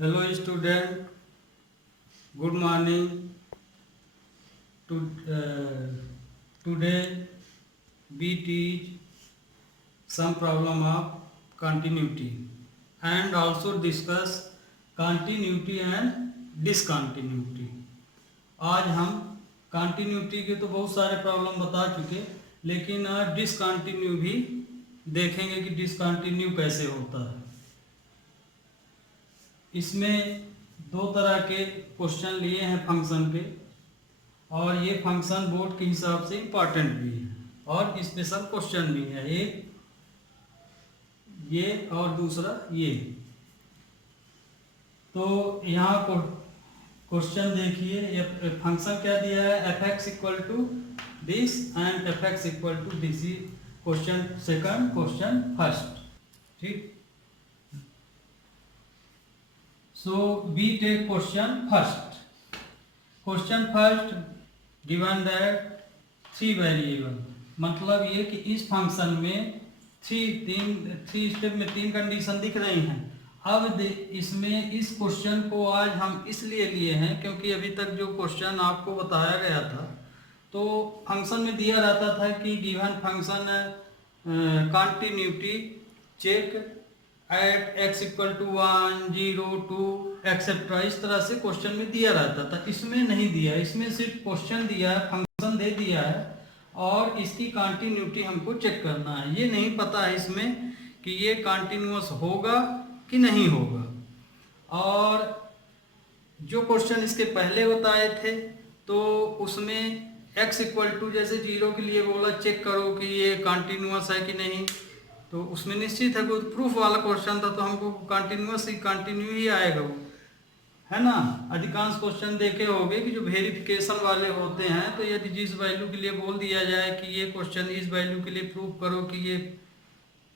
Hello student, good morning. Today we teach some problem of continuity and also discuss continuity and discontinuity. आज हम continuity के तो बहुत सारे प्रॉब्लम बता चुके, लेकिन आज डिसकंटिन्यू भी देखेंगे कि डिसकंटिन्यू कैसे होता है। इसमें दो तरह के क्वेश्चन लिए हैं फंक्शन के, और ये फंक्शन बोर्ड के हिसाब से इम्पॉर्टेंट भी है और स्पेशल क्वेश्चन भी है। एक ये और दूसरा ये। तो यहाँ क्वेश्चन देखिए, फंक्शन क्या दिया है, f x equal to this and f x equal to this. Question second, question first, ठीक। So we take question first. Question first given that 3 variable, मतलब ये कि इस फंक्शन में थ्री स्टेप में 3 कंडीशन दिख रही हैं। अब इसमें इस क्वेश्चन को आज हम इसलिए लिए हैं क्योंकि अभी तक जो क्वेश्चन आपको बताया गया था तो फंक्शन में दिया रहता था कि given function continuity check at x equal to 1, 0, 2 etcetera, इस तरह से क्वेश्चन में दिया रहता था। इसमें नहीं दिया, इसमें सिर्फ क्वेश्चन दिया है, फंक्शन दे दिया है और इसकी कंटिन्यूटी हमको चेक करना है। ये नहीं पता है इसमें कि ये कंटिन्यूअस होगा कि नहीं होगा। और जो क्वेश्चन इसके पहले बताए थे तो उसमें एक्स इक्वल टू जैसे 0 के लिए बोला चेक करो कि ये कंटिन्यूअस है कि नहीं, तो उसमें निश्चित है कोई प्रूफ वाला क्वेश्चन था तो हमको कंटिन्यू ही आएगा वो, है ना। अधिकांश क्वेश्चन देखे होंगे कि जो वेरिफिकेशन वाले होते हैं तो यदि जिस वैल्यू के लिए बोल दिया जाए कि ये क्वेश्चन इस वैल्यू के लिए प्रूफ करो कि ये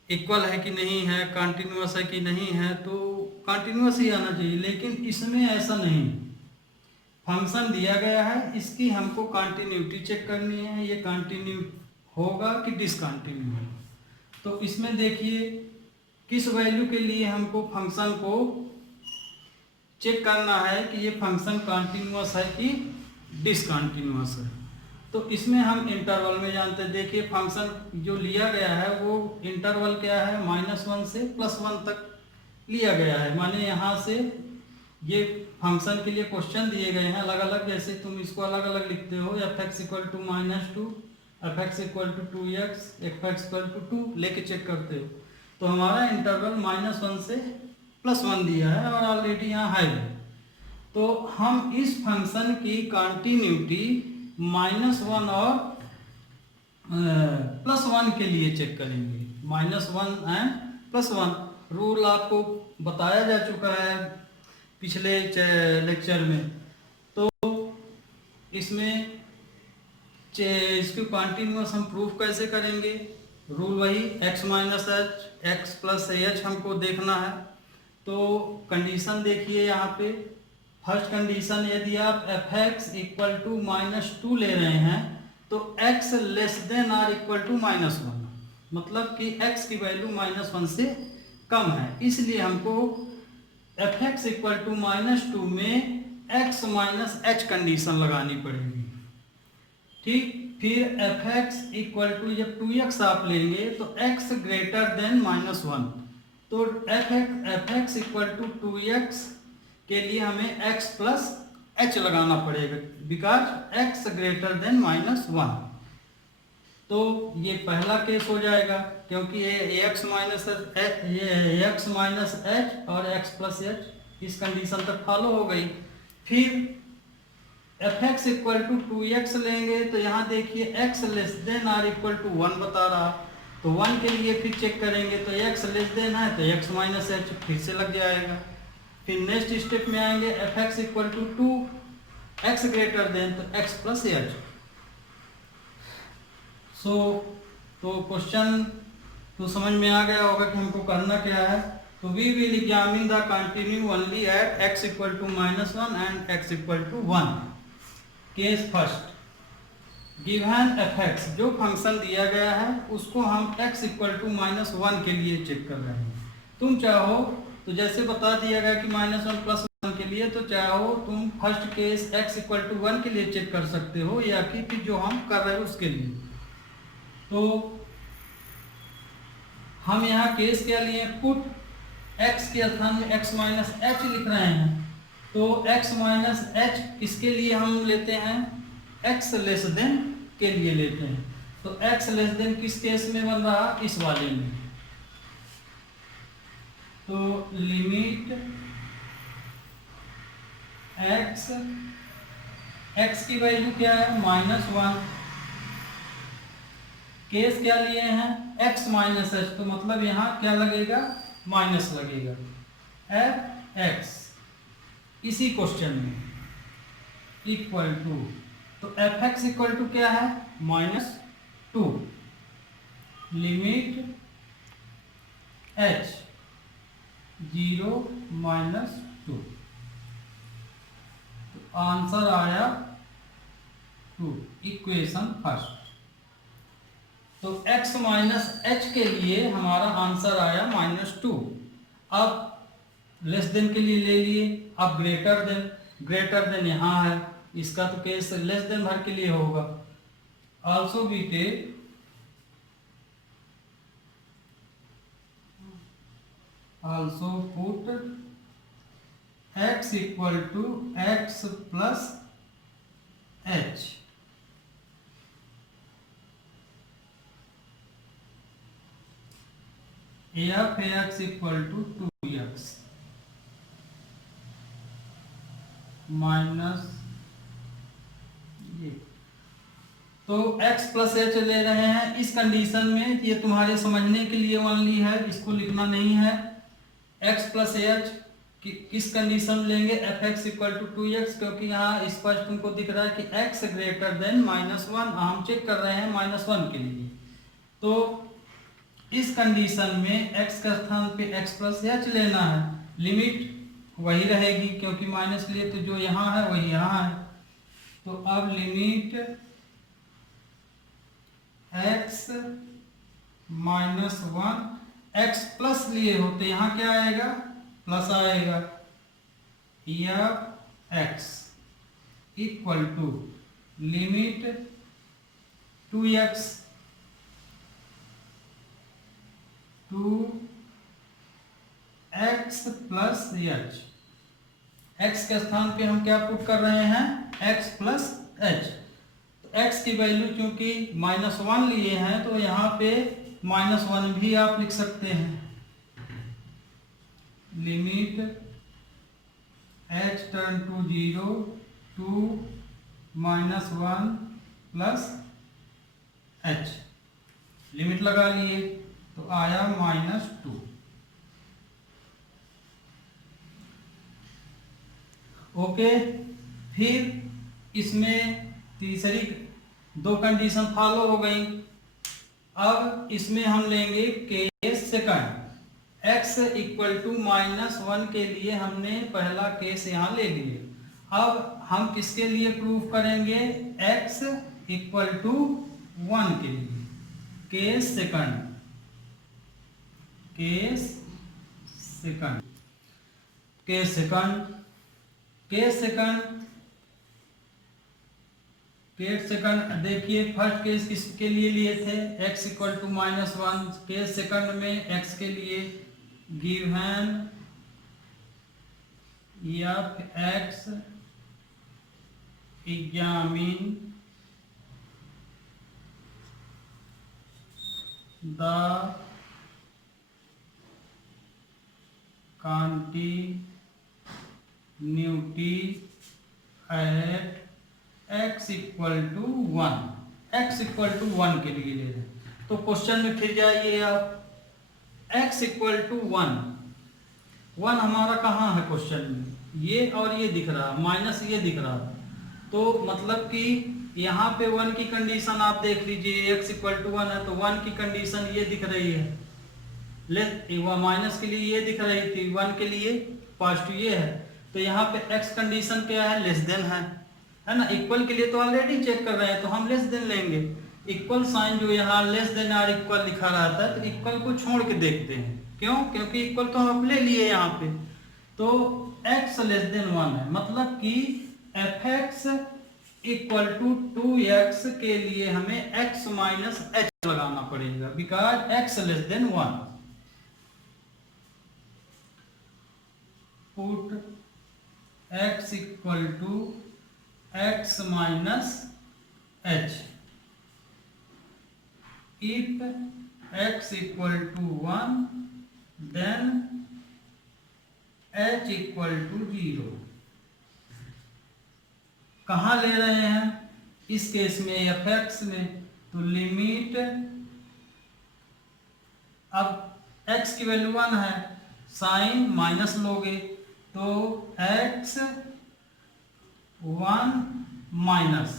इक्वल है कि नहीं है, कंटिन्यूअस है कि नहीं है, तो कंटिन्यूअस ही आना चाहिए। लेकिन इसमें ऐसा नहीं, फंक्शन दिया गया है, इसकी हमको कंटिन्यूटी चेक करनी है, ये कंटिन्यू होगा कि डिसकंटिन्यू होगा। तो इसमें देखिए किस वैल्यू के लिए हमको फंक्शन को चेक करना है कि ये फंक्शन कंटिन्यूअस है कि डिसकंटिन्यूअस है। तो इसमें हम इंटरवल में जानते हैं। देखिए फंक्शन जो लिया गया है वो इंटरवल क्या है, -1 से +1 तक लिया गया है। माने यहाँ से ये फंक्शन के लिए क्वेश्चन दिए गए हैं अलग अलग, जैसे तुम इसको अलग अलग लिखते हो, f x equal to -2, f x equal to 2x, f x equal to 2 लेके चेक करते हो। तो हमारा इंटरवल -1 से +1 दिया है और ऑलरेडी यहाँ हाई है। तो हम इस फंक्शन की कंटिन्यूटी -1 और +1 के लिए चेक करेंगे। -1 एंड +1 रूल आपको बताया जा चुका है पिछले लेक्चर में। तो इसमें इसको कंटिन्यूअस हम प्रूफ कैसे करेंगे, रूल वही x minus H, x plus H हमको देखना है। तो कंडीशन देखिए यहाँ पे, फर्स्ट कंडीशन यदि आप एफ एक्स इक्वल टू -2 ले रहे हैं तो x less than or equal to -1, मतलब कि x की वैल्यू -1 से कम है, इसलिए हमको एफ एक्स इक्वल टू -2 में x माइनस एच कंडीशन लगानी पड़ेगी, ठीक। फिर एफ एक्स इक्वल टू जब 2x आप लेंगे तो x ग्रेटर देन -1, तो F x equal to 2x के लिए हमें x प्लस एच लगाना पड़ेगा बिकॉज x ग्रेटर देन -1। तो ये पहला केस हो जाएगा क्योंकि ये x माइनस एच और x प्लस एच इस कंडीशन तक फॉलो हो गई। फिर F x equal to 2x लेंगे तो यहाँ देखिए x less than or equal to 1 बता रहा, तो 1 के लिए फिर चेक करेंगे तो x लेस देन है तो x माइनस एच फिर से लग जाएगा। फिर नेक्स्ट स्टेप में आएंगे f x equal to 2, x greater than तो x प्लस एच। तो क्वेश्चन तो समझ में आ गया होगा कि हमको करना क्या है। तो we will examine the continue only at x equal to -1 and x equal to 1। Case first, given f x, जो फंक्शन दिया गया है उसको हम x इक्वल टू -1 के लिए चेक कर रहे हैं। तुम चाहो तो जैसे बता दिया गया कि -1 + 1 के लिए, तो चाहो तुम फर्स्ट केस x = 1 के लिए चेक कर सकते हो या कि फिर जो हम कर रहे हैं उसके लिए। तो हम यहाँ केस क्या लिए, पुट x के स्थान में x - h लिख रहे हैं। तो x - h किसके लिए हम लेते हैं, x लेस देन के लिए लेते हैं। तो x लेस देन किस केस में बन रहा, इस वाले में। तो लिमिट x की वैल्यू क्या है, -1। केस क्या लिए हैं, x - h, तो मतलब यहाँ क्या लगेगा, माइनस लगेगा, f(x) इसी क्वेश्चन में इक्वल टू, तो f(x) इक्वल टू क्या है, -2। लिमिट h 0 - 2, तो आंसर आया 2, इक्वेशन फर्स्ट। तो x - h के लिए हमारा आंसर आया -2। अब लेस देन के लिए ले लिए, अब ग्रेटर देन यहाँ है, इसका तो केस लेस देन भर के लिए होगा। Also we take also put x equal to x plus h। f(x) equal to 2x minus ये, तो x प्लस h ले रहे हैं इस कंडीशन में। ये तुम्हारे समझने के लिए ओनली है, इसको लिखना नहीं है। x प्लस एच किस कंडीशन में लेंगे, f(x) = 2x, क्योंकि यहाँ स्पष्ट तुमको दिख रहा है कि x ग्रेटर देन -1, हम चेक कर रहे हैं -1 के लिए। तो इस कंडीशन में x के स्थान पे x प्लस एच लेना है, लिमिट वही रहेगी क्योंकि माइनस लिए, तो जो यहाँ है वही यहाँ है। तो अब लिमिट x -1, x प्लस लिए हो तो यहाँ क्या आएगा, प्लस आएगा, या x equal to limit 2x 2x plus h। x के स्थान पे हम क्या पुट कर रहे हैं, x प्लस h। तो x की वैल्यू चूंकि -1 लिए हैं तो यहाँ पे -1 भी आप लिख सकते हैं। Limit h turn to 0 2 -1 plus h, limit लगा लिए तो आया -2। ओके, फिर इसमें तीसरी 2 कंडीशन फॉलो हो गई। अब इसमें हम लेंगे case second, x equal to -1 के लिए हमने पहला केस यहाँ ले लिए। अब हम किसके लिए प्रूव करेंगे, x इक्वल टू 1 के लिए। Case second, case second, case second, case second, case second देखिए, फर्स्ट केस किसके लिए लिए थे, x equal to -1। Case second में x के लिए given f(x) examine the continuity at x equal to 1, x equal to 1 के लिए ले रहे हैं। तो क्वेश्चन में फिर जाइए आप, x इक्वल टू 1 हमारा कहाँ है क्वेश्चन में, ये और ये दिख रहा, माइनस ये दिख रहा। तो मतलब कि यहाँ पे 1 की कंडीशन आप देख लीजिए, x इक्वल टू 1 है तो 1 की कंडीशन ये दिख रही है, माइनस के लिए ये दिख रही थी, 1 के लिए पॉजिटिव ये है। तो यहाँ पे x कंडीशन क्या है, लेस देन है ना। इक्वल के लिए तो ऑलरेडी चेक कर रहे हैं तो हम लेस देन लेंगे। इक्वल साइन जो यहाँ लेस देन आर इक्वल लिखा रहता है, तो इक्वल को छोड़ के देखते हैं। क्यों? क्योंकि इक्वल तो हम ले लिए यहाँ पे, तो x लेस देन 1 है, मतलब कि fx इक्वल टू 2x के लिए हमें x माइनस h लगाना पड़ेगा, because x less than 1। Put x equal to x minus h। If x equal to 1, then h equal to 0। कहाँ ले रहे हैं इस केस में? fx में। तो लिमिट, अब x की वैल्यू 1 है, साइन माइनस लोगे तो x 1 माइनस,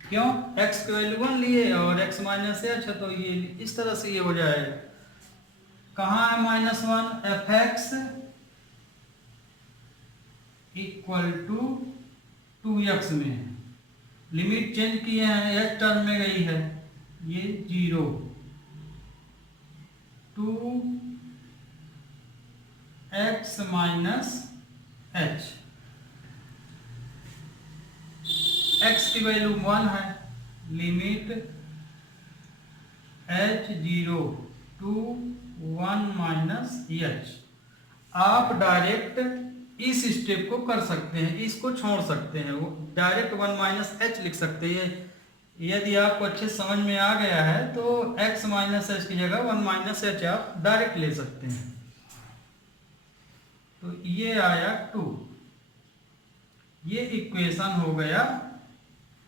क्यों? x की वैल्यू 1 लिए और x माइनस h है, तो ये इस तरह से ये हो जाएगा। कहाँ है -1? fx इक्वल टू 2x में लिमिट चेंज किए हैं, h टर्म में गई है, ये 0 2x माइनस h। x की वैल्यू 1 है, limit h 0 to 1 minus h। आप डायरेक्ट इस स्टेप को कर सकते हैं, इसको छोड़ सकते हैं, वो डायरेक्ट 1 माइनस h लिख सकते हैं। यदि आपको अच्छे समझ में आ गया है तो x माइनस h की जगह 1 माइनस h आप डायरेक्ट ले सकते हैं। तो ये आया 2, ये इक्वेशन हो गया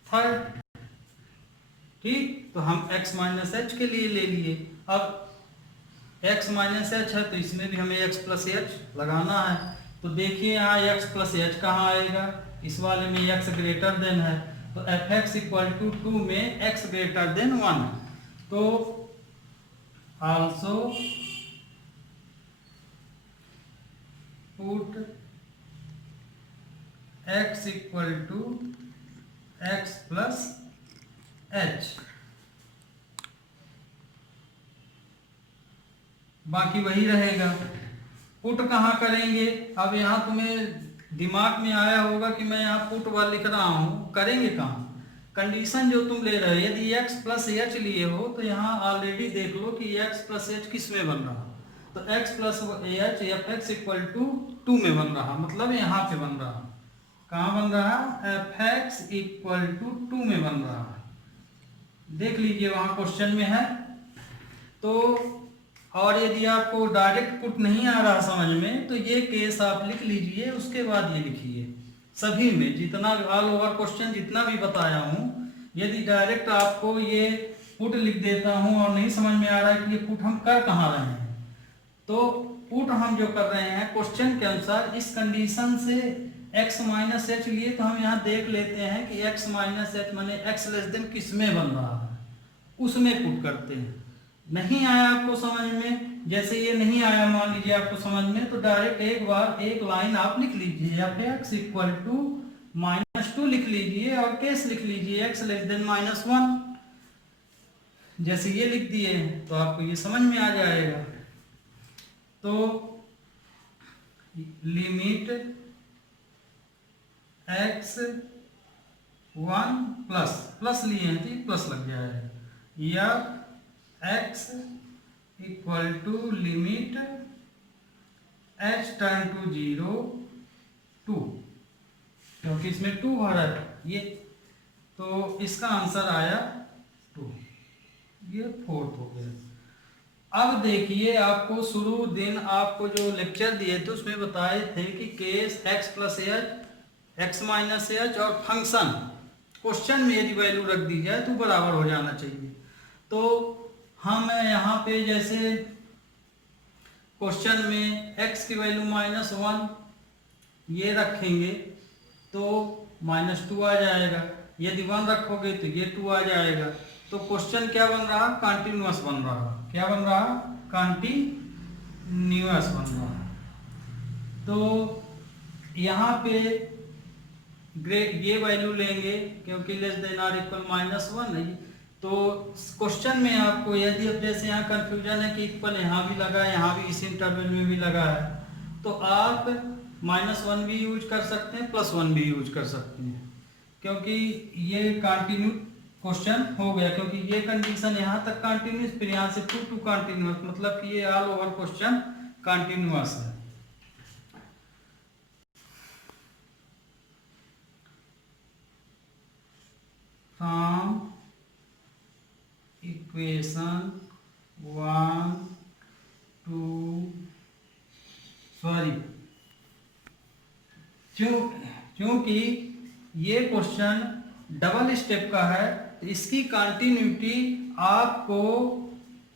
थर्ड। ठीक, तो हम x माइनस एच के लिए ले लिए। अब x माइनस एच है तो इसमें भी हमें x प्लस एच लगाना है। तो देखिए यहाँ x प्लस एच कहाँ आएगा? इस वाले में x ग्रेटर देन है, तो fx इक्वल टू 2 में x ग्रेटर देन 1, तो also put x equal to x plus h। बाकी वही रहेगा। पुट कहाँ करेंगे? अब यहाँ तुम्हें दिमाग में आया होगा कि मैं यहाँ पुट वाला लिख रहा हूँ, करेंगे कहाँ? कंडीशन जो तुम ले रहे हो, यदि x प्लस एच लिए हो तो यहाँ ऑलरेडी देख लो कि x प्लस एच किस में बन रहा, तो x plus h f x equal to 2 में बन रहा, मतलब यहाँ पे बन रहा। कहाँ बन रहा? एफ एक्स इक्वल टू 2 में बन रहा है, देख लीजिए वहाँ क्वेश्चन में है। तो और यदि आपको डायरेक्ट पुट नहीं आ रहा समझ में, तो ये केस आप लिख लीजिए, उसके बाद ये लिखिए। सभी में जितना ऑल ओवर क्वेश्चन जितना भी बताया हूँ, यदि डायरेक्ट आपको ये पुट लिख देता हूँ और नहीं समझ में आ रहा है कि ये पुट हम कर कहाँ रहे हैं, तो पुट हम जो कर रहे हैं क्वेश्चन के अनुसार, इस कंडीशन से x माइनस एच लिए, तो हम यहाँ देख लेते हैं कि x माइनस एच माने x लेस देन किस में बन रहा है, उसमें पुट करते हैं। नहीं आया आपको समझ में, जैसे ये नहीं आया मान लीजिए आपको समझ में, तो डायरेक्ट एक बार एक लाइन आप लिख लीजिए, एफ एक्स इक्वल टू -2 लिख लीजिए और केस लिख लीजिए x लेस देन -1। जैसे ये लिख दिए तो आपको ये समझ में आ जाएगा। तो लिमिट x 1 प्लस लिए हैं तो ये प्लस लग जाएगा, या x equal to limit h turn to 0 2, क्योंकि इसमें 2 भरा है ये, तो इसका आंसर आया 2, ये 4th हो गया। अब देखिए, आपको शुरू दिन आपको जो लेक्चर दिए थे उसमें बताए थे कि case x plus H, x minus H और फंक्शन क्वेश्चन में यदि वैल्यू रख दी जाए तो बराबर हो जाना चाहिए। तो हम यहाँ पे जैसे क्वेश्चन में x की वैल्यू -1 ये रखेंगे तो -2 आ जाएगा, यदि 1 रखोगे तो ये 2 आ जाएगा। तो क्वेश्चन क्या बन रहा? कंटिन्यूअस बन रहा। क्या बन रहा? कंटिन्यूअस बन रहा। तो यहाँ पे ये वैल्यू लेंगे क्योंकि लेस देन आर इक्वल -1 है, तो क्वेश्चन में आपको यदि अब जैसे यहाँ कंफ्यूजन है कि इक्वल यहाँ भी लगा है, यहाँ भी इस इंटरवल में भी लगा है, तो आप -1 भी यूज कर सकते हैं, +1 भी यूज कर सकते हैं, क्योंकि ये कंटिन्यू क्वेश्चन हो गया, क्योंकि ये कंडीशन यहाँ तक कंटिन्यूस, फिर यहाँ से टू कंटिन्यूस, मतलब कि ये ऑल ओवर क्वेश्चन कंटिन्यूअस है। फ्रॉम इक्वेशन 1 टू सॉरी क्योंकि ये क्वेश्चन डबल स्टेप का है, तो इसकी कंटिन्यूटी आपको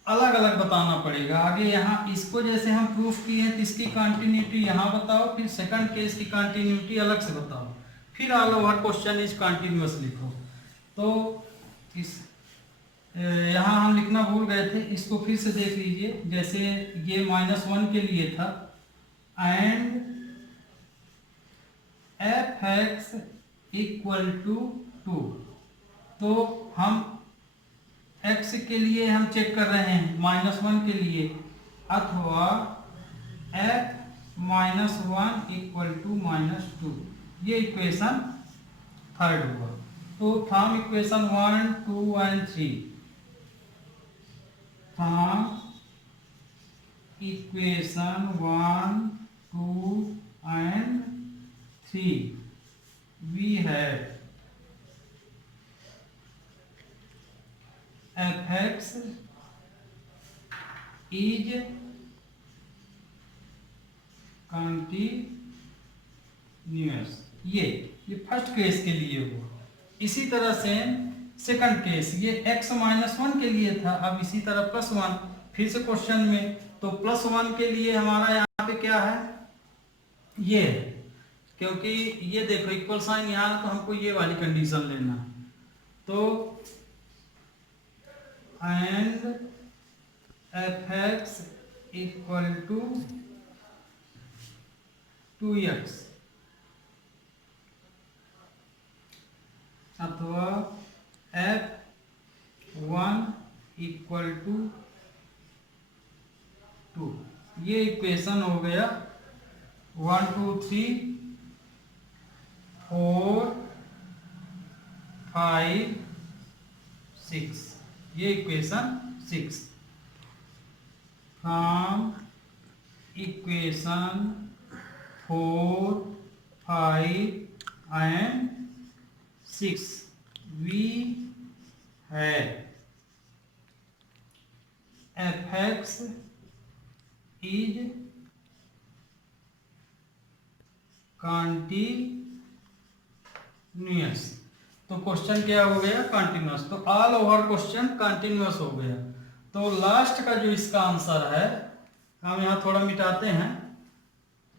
अलग अलग बताना पड़ेगा। आगे यहाँ इसको जैसे हम प्रूफ किए हैं, तो इसकी कंटिन्यूटी यहाँ बताओ, फिर सेकंड केस की कंटिन्यूटी अलग से बताओ, फिर all over question is continuous लिखो। तो इस यहाँ हम लिखना भूल गए थे, इसको फिर से देख लीजिए। जैसे ये -1 के लिए था, एंड f(x) = 2, तो हम x के लिए हम चेक कर रहे हैं -1 के लिए, अथवा f-1 = -2, ये इक्वेशन थर्ड होगा। तो from equation 1, 2 and 3, from equation 1, 2 and 3 we have f(x) is continuous। ये फर्स्ट केस के लिए हुआ। इसी तरह से सेकंड केस, ये x -1 के लिए था, अब इसी तरह +1 फिर से क्वेश्चन में, तो +1 के लिए हमारा यहाँ पे क्या है, ये, क्योंकि ये देखो इक्वल साइन यहाँ है, तो हमको ये वाली कंडीशन लेना है। तो एंड f(x) = 2x, अथवा f(1) = 2, ये इक्वेशन हो गया 1, 2, 3, 4, 5, 6, ये equation 6। From equation 4, 5 and 6 we have f(x) is continuous. तो क्वेश्चन क्या हो गया, कंटिन्यूअस। तो ऑल ओवर क्वेश्चन कंटिन्यूअस हो गया। तो लास्ट का जो इसका आंसर है, हम यहाँ थोड़ा मिटाते हैं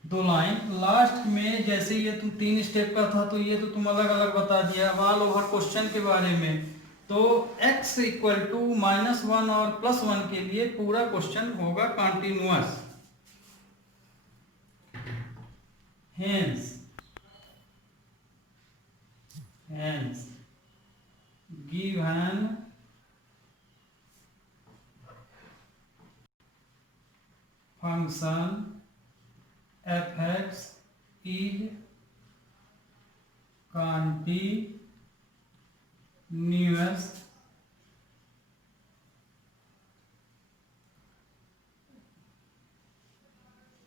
2 लाइन। लास्ट में जैसे ये तुम 3 स्टेप का था, तो ये तो तुम अलग अलग बता दिया। अब ऑल ओवर क्वेश्चन के बारे में, तो x = -1 और +1 के लिए पूरा क्वेश्चन होगा continuous. Hence given function f(x) is continuous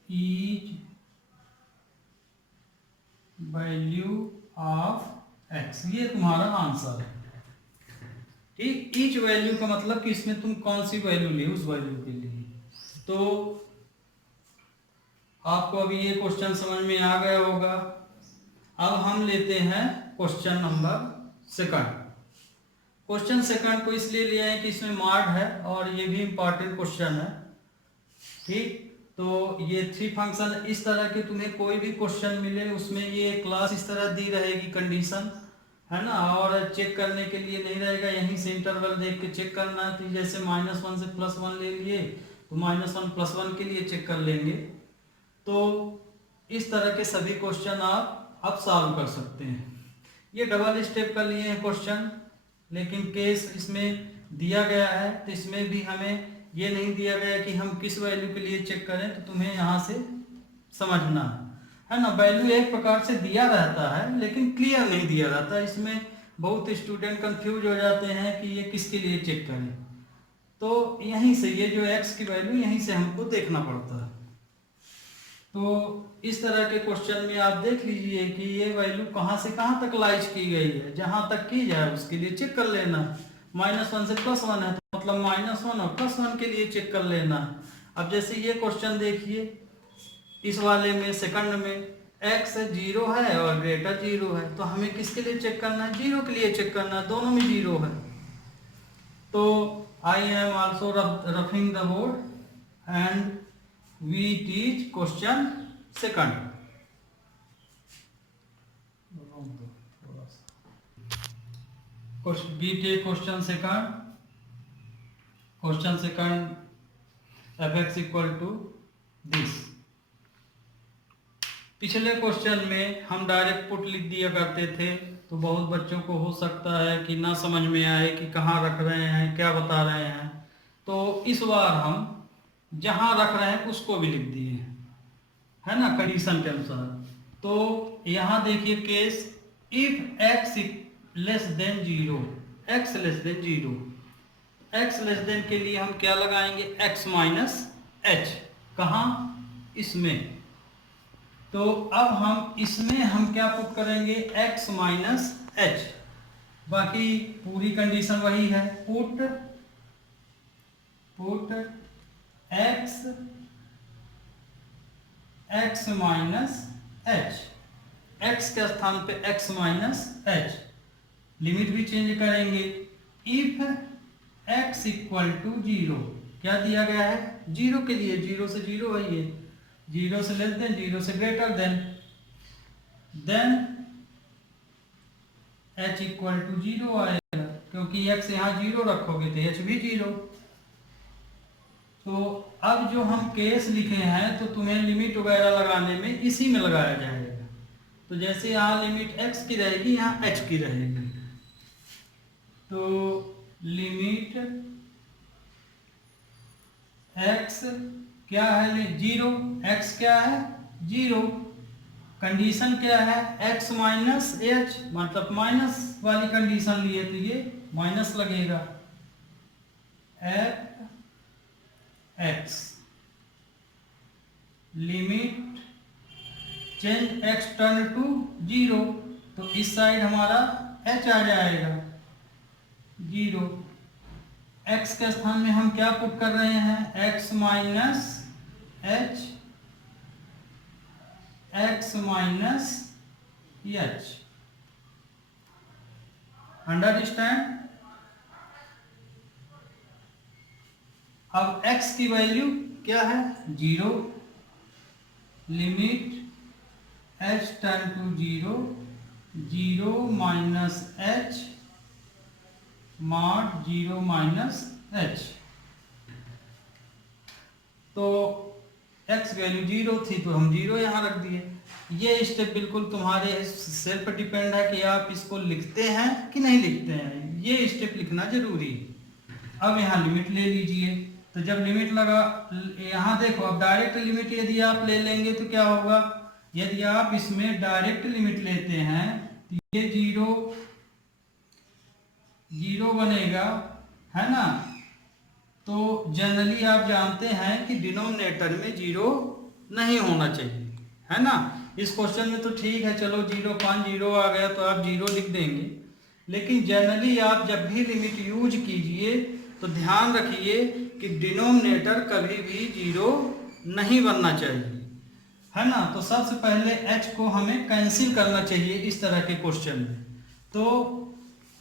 each value of x, ये तुम्हारा आंसर है। ठीक, ईच वैल्यू का मतलब कि इसमें तुम कौन सी वैल्यू ली, उस वैल्यू के लिए। तो आपको अभी ये क्वेश्चन समझ में आ गया होगा। अब हम लेते हैं question number second. Question second को इसलिए लिया है कि इसमें मार्ड है और ये भी इंपॉर्टेंट क्वेश्चन है। ठीक, तो ये 3 फंक्शन, इस तरह के तुम्हें कोई भी क्वेश्चन मिले उसमें ये क्लास इस तरह दी रहेगी, कंडीशन है ना, और चेक करने के लिए नहीं रहेगा, यहीं से इंटरवल देख के चेक करना है। तो जैसे -1 से +1 ले लिए, तो -1 +1 के लिए चेक कर लेंगे। तो इस तरह के सभी क्वेश्चन आप अब सॉल्व कर सकते हैं। ये डबल स्टेप का लिए हैं क्वेश्चन, लेकिन केस इसमें दिया गया है, तो इसमें भी हमें ये नहीं दिया गया कि हम किस वैल्यू के लिए चेक करें, तो तुम्हें यहाँ से समझना है ना। वैल्यू एक प्रकार से दिया रहता है लेकिन क्लियर नहीं दिया रहता, इसमें बहुत स्टूडेंट कंफ्यूज हो जाते हैं कि ये किसके लिए चेक करें। तो यहीं से ये जो x की वैल्यू यहीं से हमको देखना पड़ता है। तो इस तरह के क्वेश्चन में आप देख लीजिए कि ये वैल्यू कहाँ से कहाँ तक लाइज की गई है, जहाँ तक की जाए उसके लिए चेक कर लेना। -1 से +1 है तो मतलब -1 और +1 के लिए चेक कर लेना। अब जैसे ये क्वेश्चन देखिए, इस वाले में सेकंड में x 0 है और ग्रेटर 0 है, तो हमें किसके लिए चेक करना है, 0 के लिए चेक करना है, दोनों में 0 है। तो I am also roughing the board and we teach question second. We take question second. Question second fx equal to this. पिछले क्वेश्चन में हम डायरेक्ट पुट लिख दिया करते थे, तो बहुत बच्चों को हो सकता है कि ना समझ में आए कि कहाँ रख रहे हैं, क्या बता रहे हैं। तो इस बार हम जहाँ रख रहे हैं उसको भी लिख दिए हैं, है ना, कंडीशन के अनुसार। तो यहाँ देखिए case if x less than 0, x less than 0, x less then के लिए हम क्या लगाएंगे, x माइनस h। कहाँ, इसमें। तो अब हम इसमें हम क्या पुट करेंगे, x माइनस h। बाकी पूरी कंडीशन वही है, put x minus h, x के स्थान पे x माइनस h। लिमिट भी चेंज करेंगे, इफ x इक्वल टू 0, क्या दिया गया है, 0 के लिए, 0 से 0 है ये, 0 से लेस देन, 0 से greater than h equal to 0 आएगा, क्योंकि x यहाँ 0 रखोगे तो h भी 0। तो अब जो हम केस लिखे हैं तो तुम्हें लिमिट वगैरह लगाने में इसी में लगाया जाएगा। तो जैसे यहाँ लिमिट x की रहेगी, यहाँ h की रहेगी। तो लिमिट x क्या है, 0, x क्या है, 0। कंडीशन क्या है, x माइनस h, मतलब माइनस वाली कंडीशन लिए तो ये माइनस लगेगा, f x limit change x turn to 0, तो इस साइड हमारा h आ जाएगा 0। x के स्थान में हम क्या पुट कर रहे हैं, x minus h, x minus h। Understand. अब x की वैल्यू क्या है, 0, limit h turn to 0, 0 minus h mod 0 minus h। तो x वैल्यू 0 थी तो हम 0 यहाँ रख दिए। ये स्टेप बिल्कुल तुम्हारे सेल्फ डिपेंड है कि आप इसको लिखते हैं कि नहीं लिखते हैं, ये स्टेप लिखना जरूरी है। अब यहाँ लिमिट ले लीजिए, तो जब लिमिट लगा, यहाँ देखो, अब डायरेक्ट लिमिट यदि आप ले लेंगे तो क्या होगा, यदि आप इसमें डायरेक्ट लिमिट लेते हैं तो ये 0 बनेगा, है ना। तो जनरली आप जानते हैं कि डिनोमिनेटर में 0 नहीं होना चाहिए, है ना। इस क्वेश्चन में तो ठीक है, चलो 0, 5 0 आ गया तो आप 0 लिख देंगे, लेकिन जनरली आप जब भी लिमिट यूज कीजिए तो ध्यान रखिए कि डिनोमिनेटर कभी भी 0 नहीं बनना चाहिए, है ना। तो सबसे पहले h को हमें कैंसिल करना चाहिए इस तरह के क्वेश्चन में, तो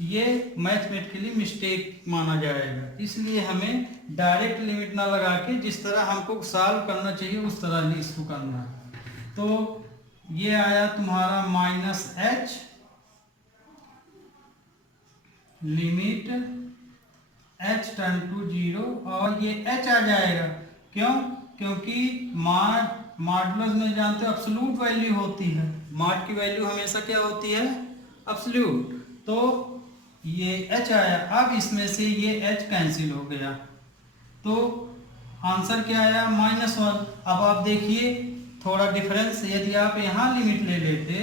ये मैथमेटिकली मिस्टेक माना जाएगा। इसलिए हमें डायरेक्ट लिमिट ना लगा के जिस तरह हमको सॉल्व करना चाहिए उस तरह ही इसको करना है। तो ये आया तुम्हारा -h, limit h turn to 0, और ये h आ जाएगा, क्यों, क्योंकि मॉडुलस में जानते हो एब्सोल्यूट वैल्यू होती है, मॉड की वैल्यू हमेशा क्या होती है, एब्सोल्यूट। तो ये h आया। अब इसमें से ये h कैंसिल हो गया तो आंसर क्या आया -1। अब आप देखिए थोड़ा डिफरेंस, यदि आप यहाँ लिमिट ले लेते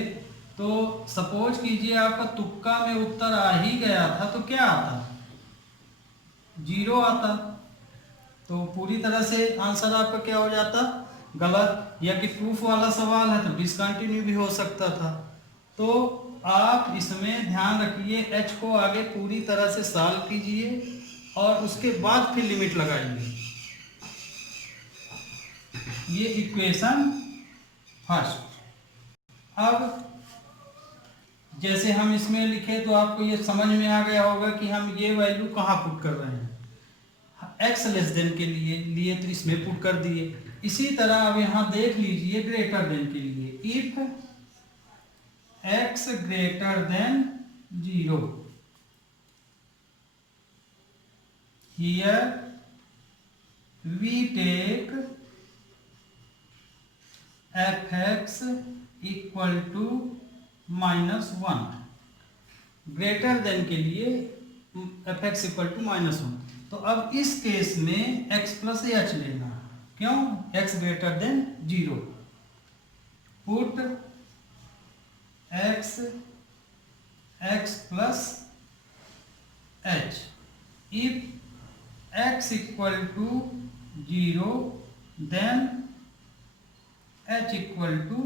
तो सपोज कीजिए आपका तुक्का में उत्तर आ ही गया था तो क्या आता, 0 आता। तो पूरी तरह से आंसर आपका क्या हो जाता, गलत। या कि प्रूफ वाला सवाल है तो डिसकंटिन्यू भी हो सकता था। तो आप इसमें ध्यान रखिए, h को आगे पूरी तरह से सॉल्व कीजिए और उसके बाद फिर लिमिट लगाइए। ये इक्वेशन फर्स्ट। अब जैसे हम इसमें लिखे तो आपको ये समझ में आ गया होगा कि हम ये वैल्यू कहाँ पुट कर रहे हैं। x लेस देन के लिए तो इसमें पुट कर दिए। इसी तरह अब यहाँ देख लीजिए ग्रेटर देन के लिए, if x greater than 0 here we take fx equal to -1। Greater than के लिए fx इक्वल टू -1। तो अब इस केस में x प्लस एच लेना, क्यों, x greater than 0। Put x plus h if x equal to 0 then h equal to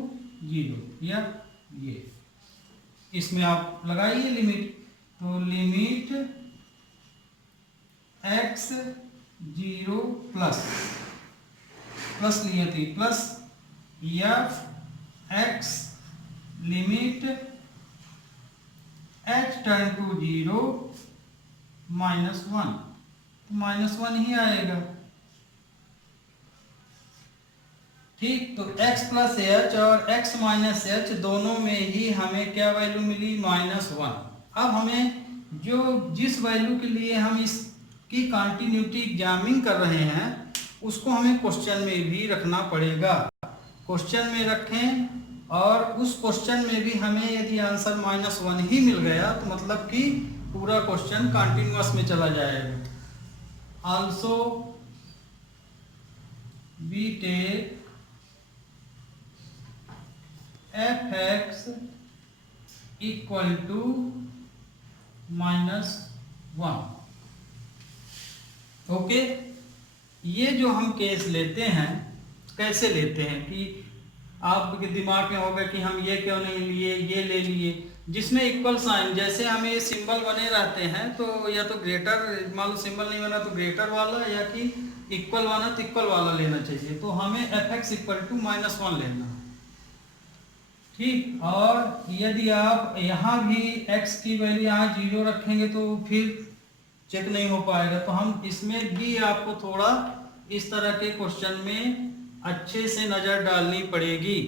0, या ये इसमें आप लगाइए लिमिट। तो लिमिट x 0 प्लस लिए थे plus f x limit h turn to 0 -1, तो -1 ही आएगा। ठीक, तो x प्लस एच और x माइनस एच दोनों में ही हमें क्या वैल्यू मिली, -1। अब हमें जो जिस वैल्यू के लिए हम इसकी कंटिन्यूटी एग्जामिन कर रहे हैं उसको हमें क्वेश्चन में भी रखना पड़ेगा। क्वेश्चन में रखें और उस क्वेश्चन में भी हमें यदि आंसर -1 ही मिल गया तो मतलब कि पूरा क्वेश्चन कंटिन्यूअस में चला जाएगा। Also we take fx equal to -1। Okay, ये जो हम केस लेते हैं कैसे लेते हैं कि आपके दिमाग में होगा कि हम ये क्यों नहीं लिए, ये ले लिए, जिसमें इक्वल साइन, जैसे हमें ये सिंबल बने रहते हैं तो या तो ग्रेटर, मान लो सिंबल नहीं बना तो ग्रेटर वाला, या कि इक्वल वाला तो इक्वल वाला लेना चाहिए। तो हमें fx इक्वल टू -1 लेना, ठीक। और यदि आप यहाँ भी x की वैल्यू यहाँ 0 रखेंगे तो फिर चेक नहीं हो पाएगा। तो हम इसमें भी आपको थोड़ा इस तरह के क्वेश्चन में अच्छे से नज़र डालनी पड़ेगी,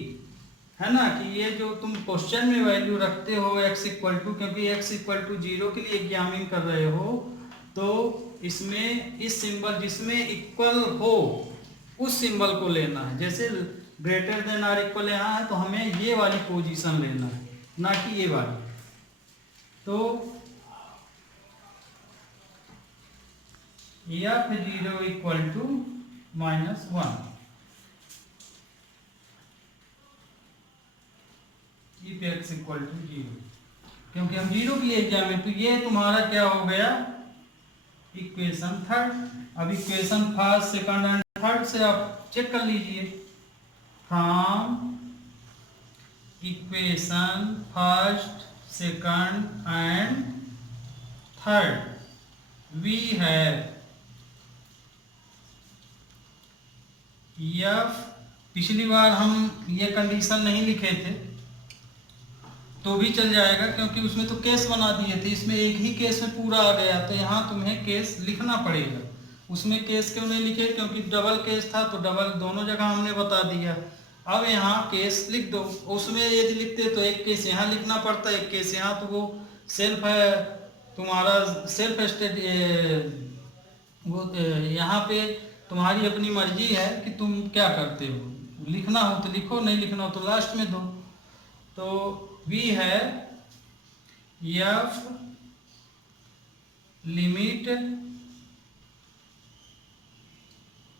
है ना, कि ये जो तुम क्वेश्चन में वैल्यू रखते हो x इक्वल टू, क्योंकि x इक्वल टू 0 के लिए एग्जामिन कर रहे हो तो इसमें इस सिंबल जिसमें इक्वल हो उस सिंबल को लेना है। जैसे ग्रेटर देन आर इक्वल यहाँ है तो हमें ये वाली पोजीशन लेना है, ना कि ये वाली। तो f0 equal to -1 if x equal to 0, क्योंकि हम 0 की एग्जाम, तो ये तुम्हारा क्या हो गया, इक्वेशन थर्ड। अब equation first, second and third से आप चेक कर लीजिए। From equation first, second and third we have f, पिछली बार हम ये कंडीशन नहीं लिखे थे तो भी चल जाएगा क्योंकि उसमें तो केस बना दिए थे, इसमें एक ही केस में पूरा आ गया, तो यहाँ तुम्हें केस लिखना पड़ेगा। उसमें केस क्यों नहीं लिखे, क्योंकि डबल केस था तो डबल दोनों जगह हमने बता दिया। अब यहाँ केस लिख दो, उसमें यदि लिखते तो एक केस यहाँ लिखना पड़ता, एक केस यहाँ, तो वो सेल्फ है तुम्हारा, सेल्फ स्टेट, वो यहाँ पे तुम्हारी अपनी मर्जी है कि तुम क्या करते हो, लिखना हो तो लिखो, नहीं लिखना हो तो लास्ट में दो। तो वी है f लिमिट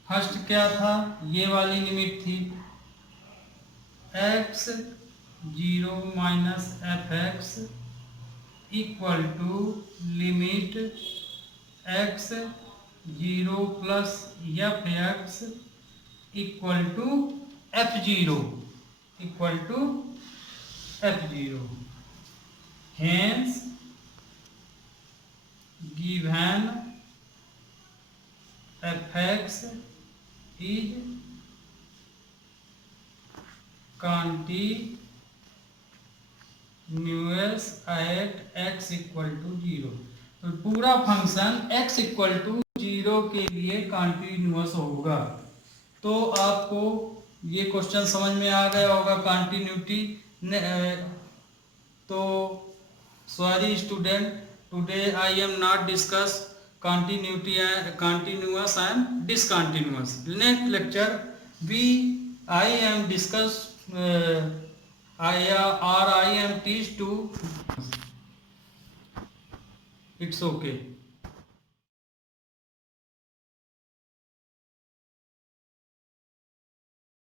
फर्स्ट क्या था, ये वाली लिमिट थी x 0 minus f x equal to limit x 0 plus f x equal to f0 equal to f0। Hence given fx is continuous at x equal to 0। तो पूरा function x equal to 0 के लिए continuous होगा। तो आपको ये question समझ में आ गया होगा कंटिन्यूटी। तो sorry student, today I am not discuss continuous and discontinuous. Next lecture I am discuss I am teach to, it's okay.